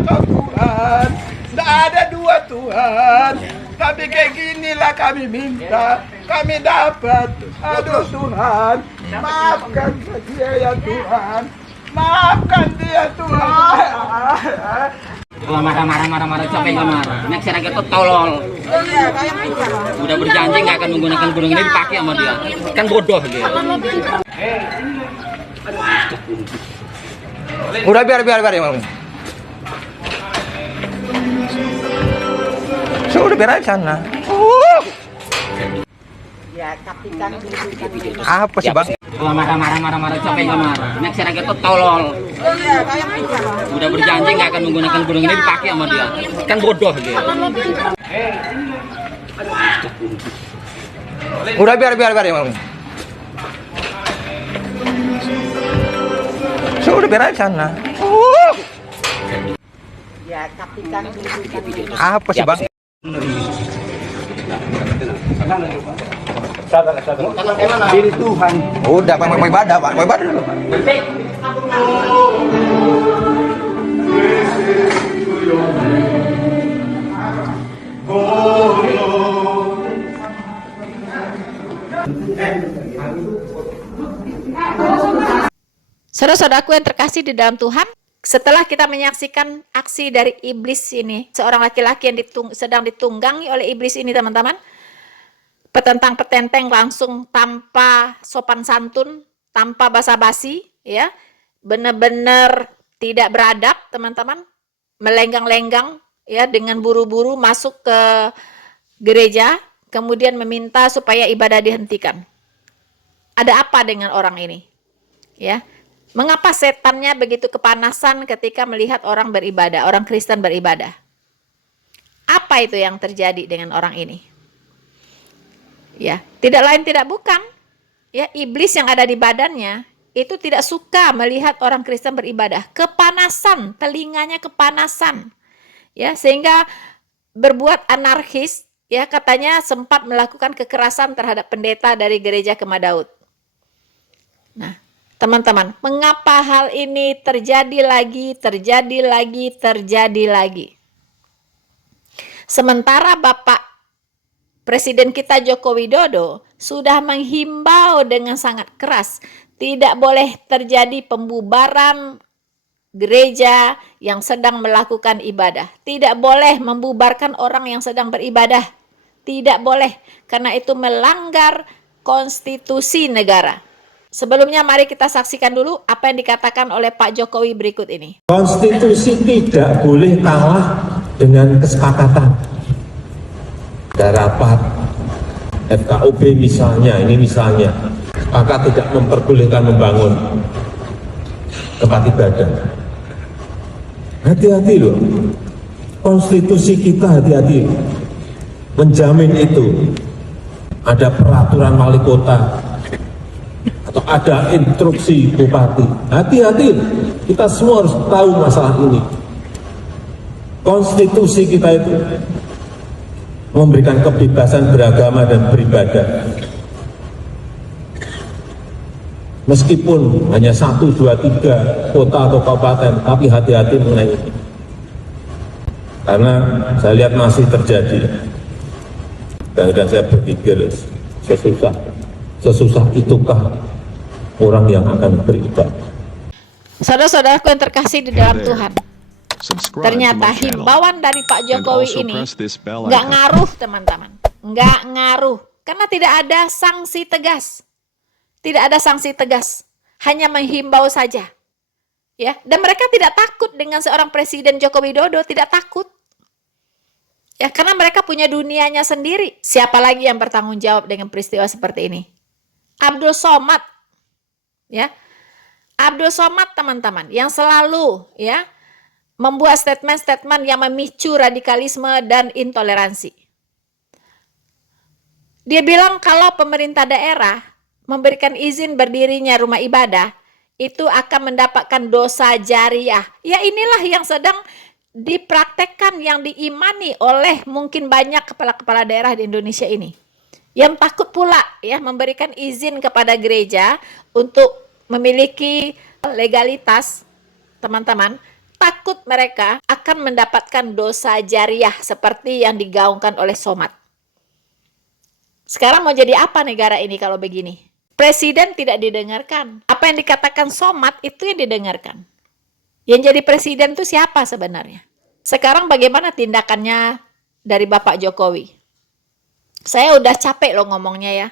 Engkau Tuhan. Tidak ada dua Tuhan. Tapi kayak ginilah kami minta, kami dapat. Aduh Tuhan, maafkan dia ya Tuhan. Maafkan dia Tuhan. Kalau marah-marah capek nggak marah. Nek seragam itu tolol. Udah berjanji nggak akan menggunakan gunung ini dipakai sama dia. Kan bodoh dia. Udah biar ya Bang. Sudah biar aja sana. Ya, tapi kan Apa sih Bang? Kalau marah-marah capek nggak marah. Nek seragam itu tolol. Udah berjanji nggak akan menggunakan gunung ini dipakai sama dia. Kan bodoh dia. Udah biar ya Bang. Sudah biar aja sana. ya, tapi kan Apa sih Bang? Diri Tuhan. Udah Bang, mau ibadah Pak, mau ibadah dulu Pak. Saudara-saudaraku yang terkasih di dalam Tuhan, setelah kita menyaksikan aksi dari iblis ini, seorang laki-laki yang sedang ditunggangi oleh iblis ini, teman-teman, petentang petenteng langsung tanpa sopan santun, tanpa basa-basi, ya, benar-benar tidak beradab, teman-teman, melenggang-lenggang, ya, dengan buru-buru masuk ke gereja, kemudian meminta supaya ibadah dihentikan. Ada apa dengan orang ini? Ya. Mengapa setannya begitu kepanasan ketika melihat orang beribadah, orang Kristen beribadah? Apa itu yang terjadi dengan orang ini? Ya, tidak lain tidak bukan, ya, iblis yang ada di badannya itu tidak suka melihat orang Kristen beribadah. Kepanasan, telinganya kepanasan. Ya, sehingga berbuat anarkis, ya, katanya sempat melakukan kekerasan terhadap pendeta dari gereja Kemadaud. Nah, teman-teman, mengapa hal ini terjadi lagi? Sementara Bapak Presiden kita Joko Widodo sudah menghimbau dengan sangat keras, tidak boleh terjadi pembubaran gereja yang sedang melakukan ibadah. Tidak boleh membubarkan orang yang sedang beribadah. Tidak boleh, karena itu melanggar konstitusi negara. Sebelumnya mari kita saksikan dulu apa yang dikatakan oleh Pak Jokowi berikut ini. Konstitusi tidak boleh kalah dengan kesepakatan. Ada rapat FKUB misalnya, maka tidak memperbolehkan membangun tempat ibadah. Hati-hati loh, konstitusi kita hati-hati menjamin itu. Ada peraturan wali kota atau ada instruksi bupati, hati-hati, kita semua harus tahu masalah ini. Konstitusi kita itu memberikan kebebasan beragama dan beribadah, meskipun hanya 1, 2, 3 kota atau kabupaten, tapi hati-hati mengenai ini, karena saya lihat masih terjadi. Dan saya berpikir sesusah itukah orang yang akan beribadah. Saudara-saudaraku yang terkasih di dalam Tuhan, ternyata himbauan dari Pak Jokowi ini nggak ngaruh, teman-teman, nggak ngaruh, karena tidak ada sanksi tegas, hanya menghimbau saja, ya. Dan mereka tidak takut dengan seorang Presiden Joko Widodo, tidak takut, ya, karena mereka punya dunianya sendiri. Siapa lagi yang bertanggung jawab dengan peristiwa seperti ini? Abdul Somad. Ya, Abdul Somad, teman-teman, yang selalu, ya, membuat statement-statement yang memicu radikalisme dan intoleransi. Dia bilang kalau pemerintah daerah memberikan izin berdirinya rumah ibadah, itu akan mendapatkan dosa jariah. Ya, inilah yang sedang dipraktekkan, yang diimani oleh mungkin banyak kepala-kepala daerah di Indonesia ini. Yang takut pula, ya, memberikan izin kepada gereja untuk memiliki legalitas, teman-teman, takut mereka akan mendapatkan dosa jariah seperti yang digaungkan oleh Somad. Sekarang mau jadi apa negara ini kalau begini? Presiden tidak didengarkan. Apa yang dikatakan Somad itu yang didengarkan. Yang jadi presiden itu siapa sebenarnya? Sekarang bagaimana tindakannya dari Bapak Jokowi? Saya udah capek loh ngomongnya ya.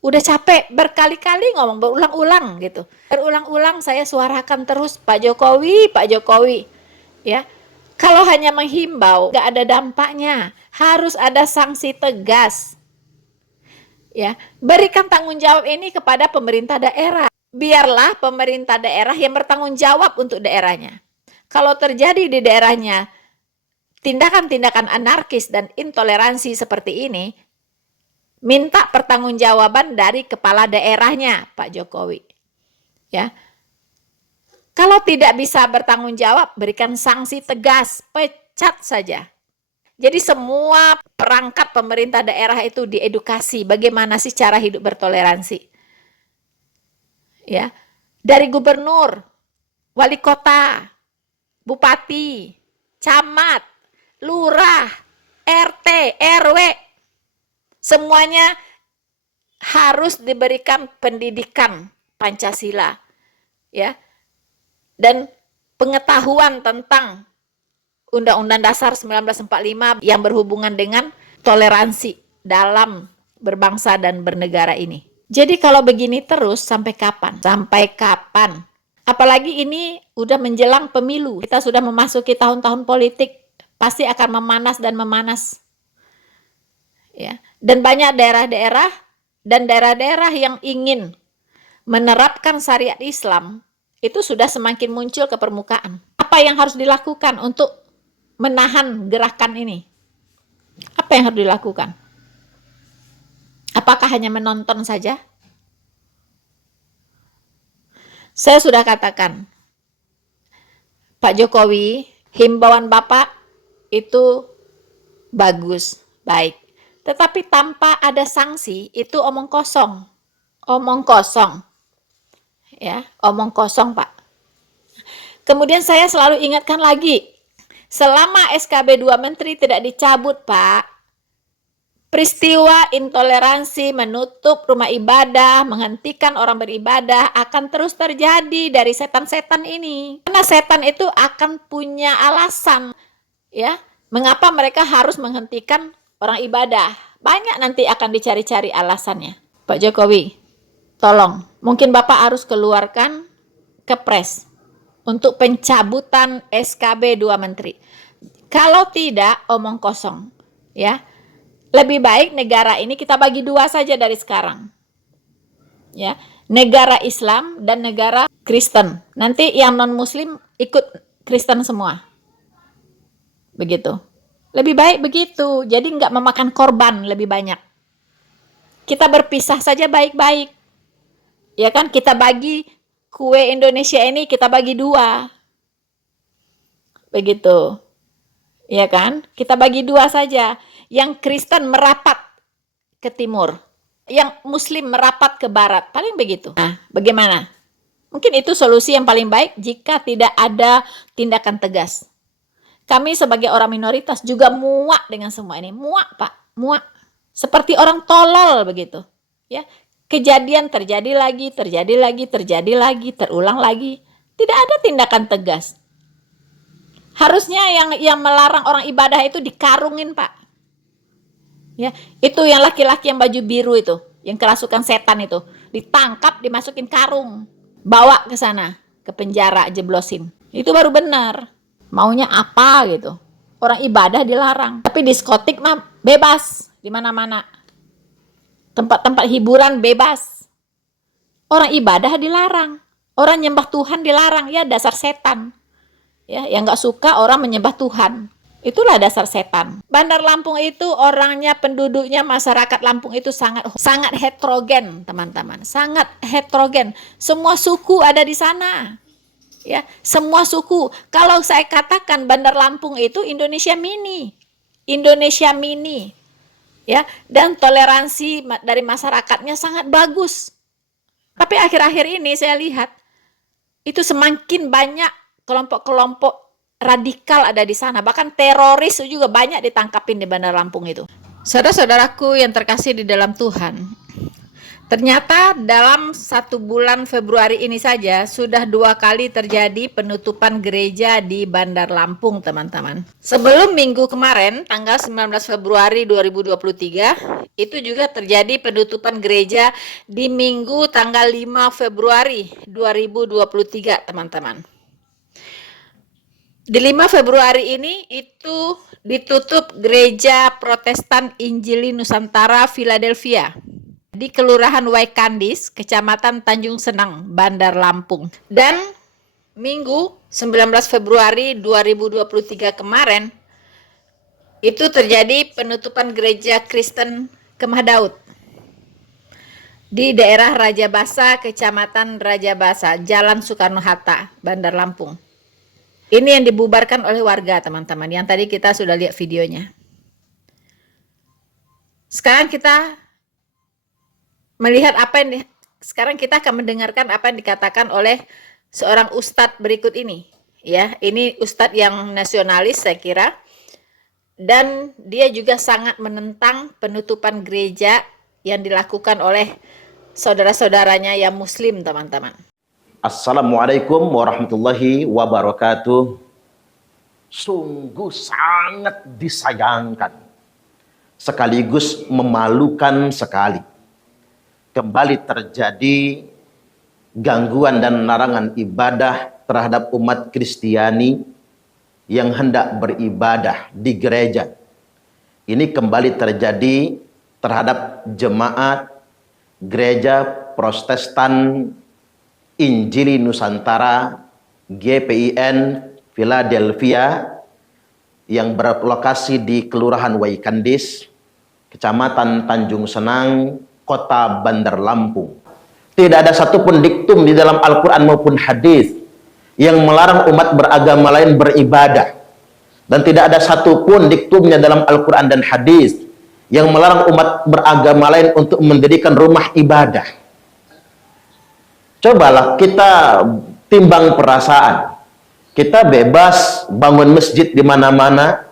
Udah capek berkali-kali ngomong, berulang-ulang gitu. Berulang-ulang saya suarakan terus Pak Jokowi, Pak Jokowi. Ya. Kalau hanya menghimbau, nggak ada dampaknya. Harus ada sanksi tegas. Ya, berikan tanggung jawab ini kepada pemerintah daerah. Biarlah pemerintah daerah yang bertanggung jawab untuk daerahnya. Kalau terjadi di daerahnya tindakan-tindakan anarkis dan intoleransi seperti ini, minta pertanggungjawaban dari kepala daerahnya, Pak Jokowi. Ya. Kalau tidak bisa bertanggung jawab, berikan sanksi tegas, pecat saja. Jadi semua perangkat pemerintah daerah itu diedukasi bagaimana sih cara hidup bertoleransi. Ya. Dari gubernur, wali kota, bupati, camat, lurah, RT, RW, semuanya harus diberikan pendidikan Pancasila. Ya. Dan pengetahuan tentang Undang-Undang Dasar 1945 yang berhubungan dengan toleransi dalam berbangsa dan bernegara ini. Jadi kalau begini terus sampai kapan? Sampai kapan? Apalagi ini udah menjelang pemilu. Kita sudah memasuki tahun-tahun politik. Pasti akan memanas dan memanas. Ya. Dan banyak daerah-daerah dan daerah-daerah yang ingin menerapkan syariat Islam itu sudah semakin muncul ke permukaan. Apa yang harus dilakukan untuk menahan gerakan ini? Apa yang harus dilakukan? Apakah hanya menonton saja? Saya sudah katakan, Pak Jokowi, himbauan Bapak itu bagus, baik. Tetapi tanpa ada sanksi, itu omong kosong. Omong kosong. Ya, omong kosong, Pak. Kemudian saya selalu ingatkan lagi, selama SKB 2 Menteri tidak dicabut, Pak, peristiwa intoleransi menutup rumah ibadah, menghentikan orang beribadah akan terus terjadi dari setan-setan ini. Karena setan itu akan punya alasan, ya, mengapa mereka harus menghentikan orang ibadah. Banyak nanti akan dicari-cari alasannya. Pak Jokowi, tolong, mungkin Bapak harus keluarkan kepres untuk pencabutan SKB 2 Menteri. Kalau tidak, omong kosong. Ya. Lebih baik negara ini kita bagi dua saja dari sekarang. Ya. Negara Islam dan negara Kristen. Nanti yang non-Muslim ikut Kristen semua. Begitu. Lebih baik begitu. Jadi nggak memakan korban lebih banyak. Kita berpisah saja baik-baik. Ya kan, kita bagi kue Indonesia ini kita bagi dua. Begitu. Ya kan? Kita bagi dua saja. Yang Kristen merapat ke timur. Yang Muslim merapat ke barat. Paling begitu. Nah, bagaimana? Mungkin itu solusi yang paling baik jika tidak ada tindakan tegas. Kami sebagai orang minoritas juga muak dengan semua ini. Muak, Pak. Muak. Seperti orang tolol begitu. Ya. Kejadian terjadi lagi, terulang lagi. Tidak ada tindakan tegas. Harusnya yang melarang orang ibadah itu dikarungin, Pak. Ya, itu yang laki-laki yang baju biru itu, yang kerasukan setan itu, ditangkap, dimasukin karung, bawa ke sana, ke penjara, jeblosin. Itu baru benar. Maunya apa gitu. Orang ibadah dilarang, tapi diskotik mah bebas di mana-mana. Tempat-tempat hiburan bebas. Orang ibadah dilarang. Orang nyembah Tuhan dilarang. Ya, dasar setan. Ya, yang nggak suka orang menyembah Tuhan. Itulah dasar setan. Bandar Lampung itu orangnya, penduduknya, masyarakat Lampung itu sangat heterogen, teman-teman. Sangat heterogen. Semua suku ada di sana. Ya, semua suku. Kalau saya katakan Bandar Lampung itu Indonesia mini. Indonesia mini. Ya, dan toleransi dari masyarakatnya sangat bagus. Tapi akhir-akhir ini saya lihat itu semakin banyak kelompok-kelompok radikal ada di sana. Bahkan teroris juga banyak ditangkapin di Bandar Lampung itu. Saudara-saudaraku yang terkasih di dalam Tuhan, ternyata dalam 1 bulan Februari ini saja sudah 2 kali terjadi penutupan gereja di Bandar Lampung, teman-teman. Sebelum minggu kemarin, tanggal 19 Februari 2023, itu juga terjadi penutupan gereja di minggu tanggal 5 Februari 2023, teman-teman. Di 5 Februari ini itu ditutup gereja Protestan Injili Nusantara Philadelphia di Kelurahan Waikandis, Kecamatan Tanjung Senang, Bandar Lampung. Dan minggu 19 Februari 2023 kemarin itu terjadi penutupan gereja Kristen Kemah Daud di daerah Rajabasa, Kecamatan Rajabasa, Jalan Soekarno-Hatta, Bandar Lampung. Ini yang dibubarkan oleh warga, teman-teman, yang tadi kita sudah lihat videonya. Sekarang kita melihat sekarang kita akan mendengarkan apa yang dikatakan oleh seorang ustadz berikut ini. Ya, ini ustadz yang nasionalis saya kira. Dan dia juga sangat menentang penutupan gereja yang dilakukan oleh saudara-saudaranya yang muslim, teman-teman. Assalamualaikum warahmatullahi wabarakatuh. Sungguh sangat disayangkan, sekaligus memalukan sekali, kembali terjadi gangguan dan larangan ibadah terhadap umat Kristiani yang hendak beribadah di gereja. Ini kembali terjadi terhadap jemaat Gereja Protestan Injili Nusantara GPIN Philadelphia yang berlokasi di Kelurahan Waikandis, Kecamatan Tanjung Senang, Kota Bandar Lampung. Tidak ada satupun diktum di dalam Al-Quran maupun hadis yang melarang umat beragama lain beribadah. Dan tidak ada satupun diktumnya dalam Al-Quran dan hadis yang melarang umat beragama lain untuk mendirikan rumah ibadah. Cobalah kita timbang perasaan. Kita bebas bangun masjid di mana-mana.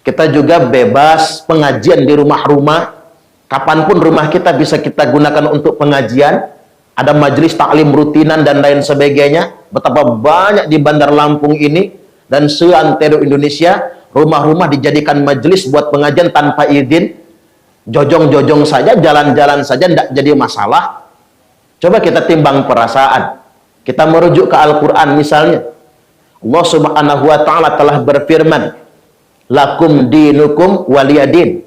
Kita juga bebas pengajian di rumah-rumah. Kapanpun rumah kita bisa kita gunakan untuk pengajian. Ada majelis taklim rutinan dan lain sebagainya. Betapa banyak di Bandar Lampung ini dan seantero Indonesia, rumah-rumah dijadikan majelis buat pengajian tanpa izin. Jojong-jojong saja, jalan-jalan saja, tidak jadi masalah. Coba kita timbang perasaan. Kita merujuk ke Al-Quran misalnya. Allah Subhanahu wa ta'ala telah berfirman, lakum dinukum waliyadin.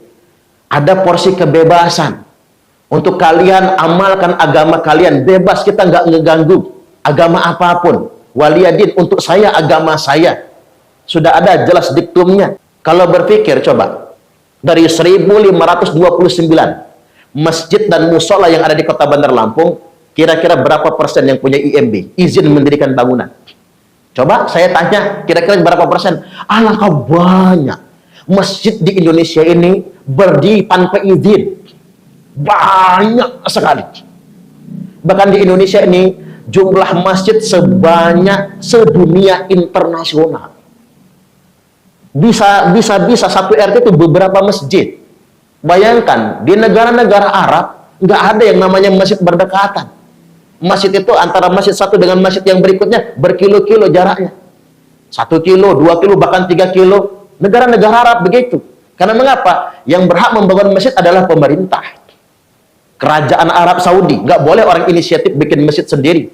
Ada porsi kebebasan untuk kalian amalkan agama kalian, bebas, kita nggak ngeganggu agama apapun. Waliyadin, untuk saya agama saya. Sudah ada jelas diktumnya. Kalau berpikir coba, dari 1529 masjid dan musola yang ada di Kota Bandar Lampung, kira-kira berapa persen yang punya IMB, izin mendirikan bangunan? Coba saya tanya, kira-kira berapa persen? Alangkah banyak masjid di Indonesia ini berdiri tanpa izin. Banyak sekali. Bahkan di Indonesia ini jumlah masjid sebanyak sedunia internasional. Bisa satu RT itu beberapa masjid. Bayangkan di negara-negara Arab nggak ada yang namanya masjid berdekatan. Masjid itu antara masjid satu dengan masjid yang berikutnya berkilo-kilo jaraknya. 1 kilo, 2 kilo, bahkan 3 kilo. Negara-negara Arab begitu. Karena mengapa? Yang berhak membangun masjid adalah pemerintah. Kerajaan Arab Saudi. Nggak boleh orang inisiatif bikin masjid sendiri.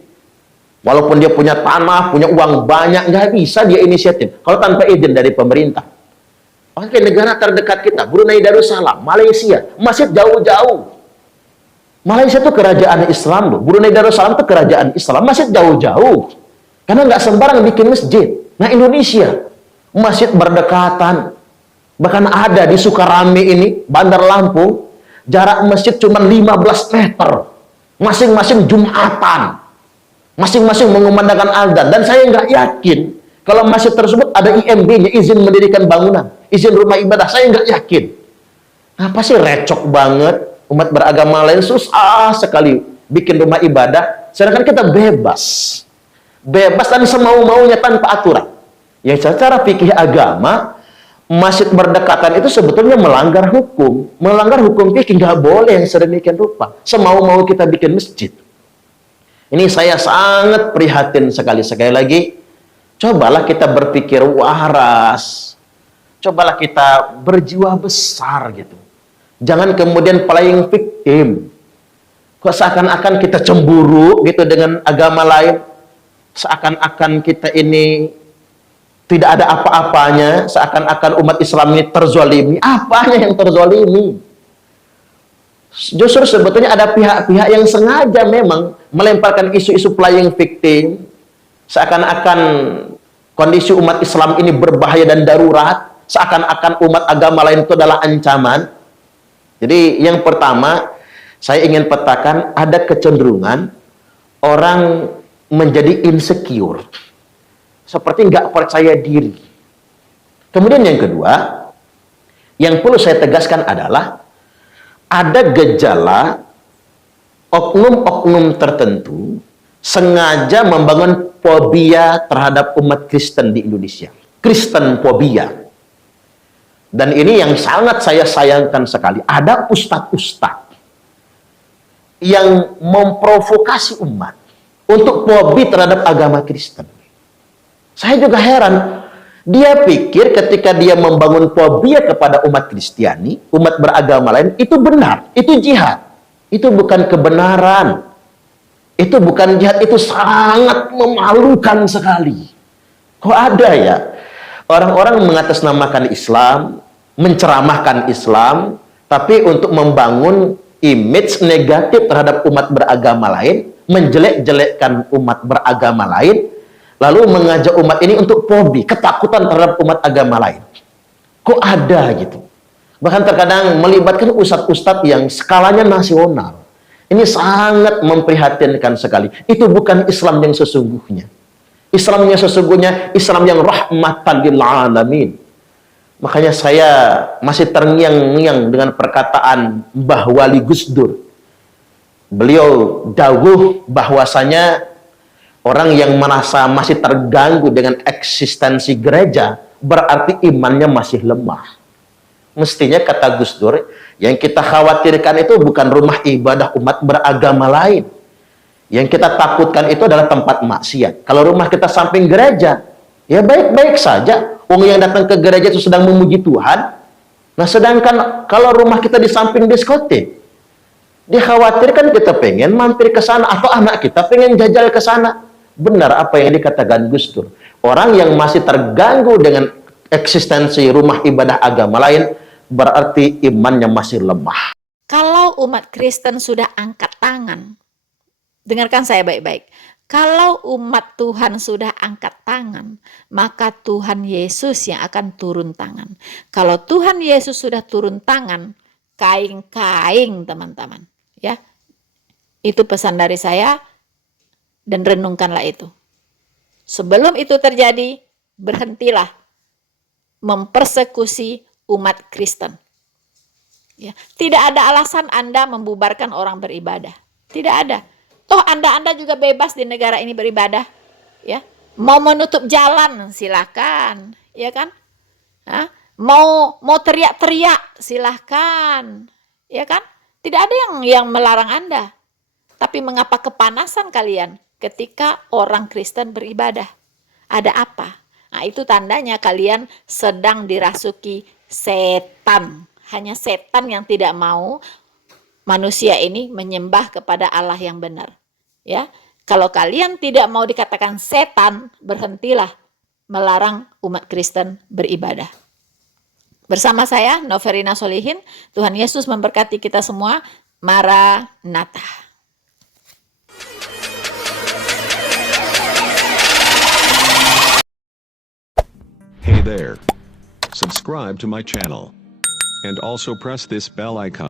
Walaupun dia punya tanah, punya uang banyak, nggak bisa dia inisiatif. Kalau tanpa izin dari pemerintah. Oke, negara terdekat kita, Brunei Darussalam, Malaysia, masjid jauh-jauh. Malaysia itu kerajaan Islam loh. Brunei Darussalam itu kerajaan Islam, masjid jauh-jauh. Karena nggak sembarang bikin masjid. Nah, Indonesia, masjid berdekatan. Bahkan ada di Sukarame ini, Bandar Lampung, jarak masjid cuma 15 meter. Masing-masing Jumatan. Masing-masing mengumandangkan azan. Dan saya nggak yakin kalau masjid tersebut ada IMB-nya, izin mendirikan bangunan, izin rumah ibadah. Saya nggak yakin. Apa sih recok banget? Umat beragama lain susah sekali bikin rumah ibadah, sedangkan kita bebas. Bebas dan semau-maunya tanpa aturan. Yang secara fikih agama, masjid berdekatan itu sebetulnya melanggar hukum. Melanggar hukum fikih, nggak boleh yang sedemikian rupa. Semau-mau kita bikin masjid. Ini saya sangat prihatin sekali. Sekali lagi, cobalah kita berpikir waras. Cobalah kita berjiwa besar gitu. Jangan kemudian playing victim. Kok seakan-akan kita cemburu gitu dengan agama lain. Seakan-akan kita ini tidak ada apa-apanya. Seakan-akan umat Islam ini terzolimi. Apanya yang terzolimi? Justru sebetulnya ada pihak-pihak yang sengaja memang melemparkan isu-isu playing victim. Seakan-akan kondisi umat Islam ini berbahaya dan darurat. Seakan-akan umat agama lain itu adalah ancaman. Jadi yang pertama, saya ingin petakan ada kecenderungan orang menjadi insecure. Seperti nggak percaya diri. Kemudian yang kedua, yang perlu saya tegaskan adalah ada gejala oknum-oknum tertentu sengaja membangun fobia terhadap umat Kristen di Indonesia. Kristen fobia. Dan ini yang sangat saya sayangkan sekali. Ada ustadz-ustadz yang memprovokasi umat untuk fobi terhadap agama Kristen. Saya juga heran. Dia pikir ketika dia membangun fobia kepada umat Kristiani, umat beragama lain, itu benar. Itu jihad. Itu bukan kebenaran. Itu bukan jihad. Itu sangat memalukan sekali. Kok ada ya? Orang-orang mengatasnamakan Islam, menceramahkan Islam, tapi untuk membangun image negatif terhadap umat beragama lain, menjelek-jelekkan umat beragama lain, lalu mengajak umat ini untuk fobi, ketakutan terhadap umat agama lain. Kok ada gitu? Bahkan terkadang melibatkan ustadz-ustadz yang skalanya nasional. Ini sangat memprihatinkan sekali. Itu bukan Islam yang sesungguhnya. Islam yang sesungguhnya, Islam yang rahmatan lil alamin. Makanya saya masih terngiang-ngiang dengan perkataan Mbah Wali Gusdur. Beliau dawuh bahwasanya orang yang merasa masih terganggu dengan eksistensi gereja berarti imannya masih lemah. Mestinya kata Gus Dur, yang kita khawatirkan itu bukan rumah ibadah umat beragama lain. Yang kita takutkan itu adalah tempat maksiat. Kalau rumah kita samping gereja, ya baik-baik saja. Orang yang datang ke gereja itu sedang memuji Tuhan. Nah, sedangkan kalau rumah kita di samping diskotik, dikhawatirkan kita pengen mampir ke sana atau anak kita pengen jajal ke sana. Benar apa yang dikatakan Gus Dur. Orang yang masih terganggu dengan eksistensi rumah ibadah agama lain berarti imannya masih lemah. Kalau umat Kristen sudah angkat tangan, dengarkan saya baik-baik. Kalau umat Tuhan sudah angkat tangan, maka Tuhan Yesus yang akan turun tangan. Kalau Tuhan Yesus sudah turun tangan, kaing-kaing teman-teman. Ya, itu pesan dari saya dan renungkanlah itu. Sebelum itu terjadi, berhentilah mempersekusi umat Kristen. Ya, tidak ada alasan Anda membubarkan orang beribadah. Tidak ada. Toh Anda juga bebas di negara ini beribadah. Ya, mau menutup jalan silakan, ya kan? Hah? Mau teriak-teriak silahkan, ya kan? Tidak ada yang melarang Anda. Tapi mengapa kepanasan kalian ketika orang Kristen beribadah? Ada apa? Nah, itu tandanya kalian sedang dirasuki setan. Hanya setan yang tidak mau manusia ini menyembah kepada Allah yang benar. Ya, kalau kalian tidak mau dikatakan setan, berhentilah melarang umat Kristen beribadah. Bersama saya, Noverina Solihin, Tuhan Yesus memberkati kita semua. Maranatha. Hey there. Subscribe to my channel. And also press this bell icon.